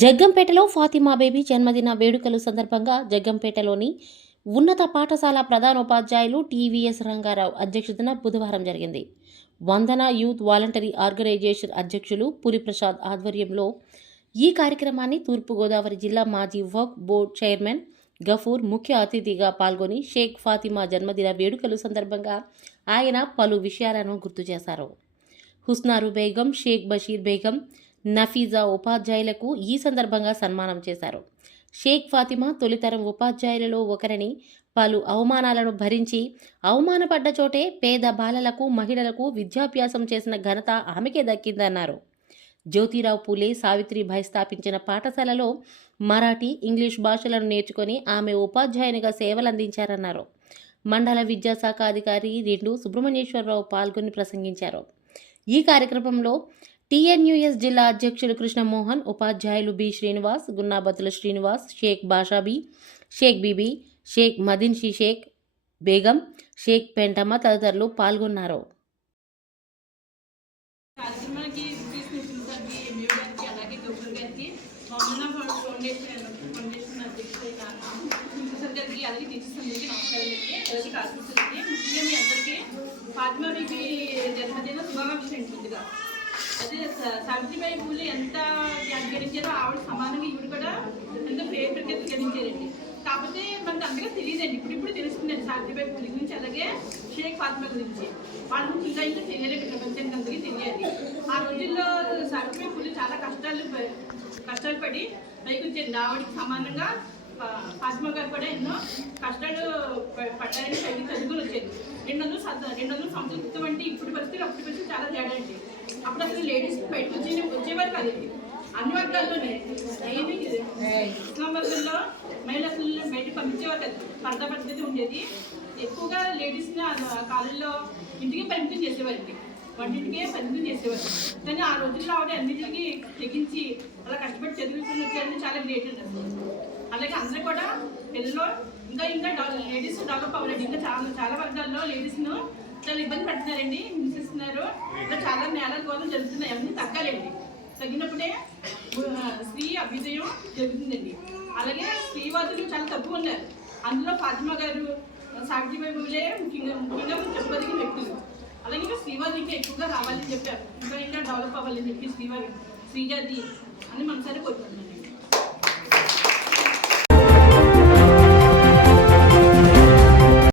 జగ్గంపేటలో Fatima baby జన్మదిన వేడుకలు సందర్భంగా జగ్గంపేటలోని ఉన్నత పాఠశాల ప్రధానోపాధ్యాయులు టీవీఎస్ రంగారావు అధ్యక్షతన బుధవారం జరిగింది. వందన యూత్ వాలంటరీ ఆర్గనైజేషన్ అధ్యక్షులు పులిప్రసాద్ ఆధ్వర్యంలో ఈ కార్యక్రమాన్ని తూర్పుగోదావరి జిల్లా మాజీ వర్క్ బోర్డ్ చైర్మన్ గఫూర్ ముఖ్య అతిథిగా పాల్గొని షేక్ ఫాతిమా జన్మదిన వేడుకలు సందర్భంగా ఆయన పలు విషయాలను గుర్తు చేశారు. హుస్నారు బేగం షేక్ బషీర్ బేగం నఫీజా ఉపాధ్యాయులకు ఈ సందర్భంగా సన్మానం చేశారు. షేక్ ఫాతిమా తొలితరం ఉపాధ్యాయులలో ఒకరని పలు అవమానాలను భరించి అవమానపడ్డ చోటే పేద బాలలకు మహిళలకు విద్యాభ్యాసం చేసిన ఘనత ఆమెకే దక్కిందన్నారు. జ్యోతిరావు పూలే సావిత్రిభాయ్ స్థాపించిన పాఠశాలలో మరాఠీ ఇంగ్లీష్ భాషలను నేర్చుకొని ఆమె ఉపాధ్యాయునిగా సేవలందించారన్నారు. మండల విద్యాశాఖ అధికారి రెండు సుబ్రహ్మణ్యేశ్వరరావు పాల్గొని ప్రసంగించారు. ఈ కార్యక్రమంలో టీఎన్యూఎస్ జిల్లా అధ్యక్షుడు కృష్ణమోహన్ ఉపాధ్యాయులు బి శ్రీనివాస్ గున్నాబతుల శ్రీనివాస్ షేక్ బాషాబీ షేక్ బీబీ షేక్ మదిన్షి షేక్ బేగం షేక్ పెంటమ్మ తదితరులు పాల్గొన్నారు. ఫాతిమా బీబీ జన్మదిన శుభాకాంక్షలు అండి అదే స- సావిత్రిబాయి పూలు ఎంత గడించారో ఆవిడ సమానంగా ఈవిడ కూడా ఎంత పేరు ప్రఖ్యాతి కాకపోతే మనకు అంతగా తెలియదండి. ఇప్పుడు ఇప్పుడు తెలుస్తుందండి సావిత్రిబాయి పూల గురించి. అలాగే షేక్ ఫాతిమా గురించి. వాళ్ళ గురించి ఇంకా ఇంకా తెలియలేదు. ప్రపంచానికి అందరికీ తెలియాలి. ఆ రోజుల్లో సావిత్రిబాయి పూలు చాలా కష్టాలు కష్టాలు పడి పైకి వచ్చారండి. ఆవిడకి సమానంగా ఆ, ఫాతిమా గారు కూడా ఎన్నో కష్టాలు పడ్డారని పైకి చదువుకుని వచ్చారు. రెండు వందలు రెండు వందల సంవత్సరాల క్రితం అంటే ఇప్పుడు పరిస్థితులు అప్పటి పరిస్థితులు చాలా తేడా అండి. అప్పుడు అసలు లేడీస్ బయటకు వచ్చే వచ్చేవారు కాదండి అన్ని వర్గాల్లోనే. ఏది? ఇస్లాం వర్గంలో మహిళలు బయటకు పంపించేవారు కాదు పరదా పద్ధతి ఉండేది. ఎక్కువగా లేడీస్ని కాలంలో ఇంటికి పరిమితం చేసేవారండి వంటింటికే పరిమితం చేసేవారు. కానీ ఆ రోజుల్లో ఆవిడ అన్నింటికి తెగించి అలా కష్టపడి చదువుకుని వచ్చారని చాలా గ్రేట్ అండి అలాగే అందరూ కూడా పిల్లలు ఇంకా ఇంకా లేడీస్ డెవలప్ అవ్వలేదు. ఇంకా చాలా చాలా వర్గాల్లో లేడీస్ను చాలా ఇబ్బంది పడుతున్నారండి హింసిస్తున్నారు. ఇలా చాలా నేరాల కోసం జరుగుతున్నాయి. అవన్నీ తగ్గాలండి. తగ్గినప్పుడే స్త్రీ అభ్యుదయం జరుగుతుందండి. అలాగే స్త్రీవాదులు చాలా తక్కువ ఉన్నారు. అందులో ఫాతిమా గారు సావిత్రిబాయి పూలే ముఖ్యంగా ముఖ్యంగా చెప్పదగిన వ్యక్తులు. అలాగే ఇంకా ఇంకా ఎక్కువగా రావాలని చెప్పారు. ఇంకా ఇంకా డెవలప్ అవ్వాలని చెప్పి శ్రీవారి స్త్రీజాతి అని మనసారి కోరుకుంటున్నాను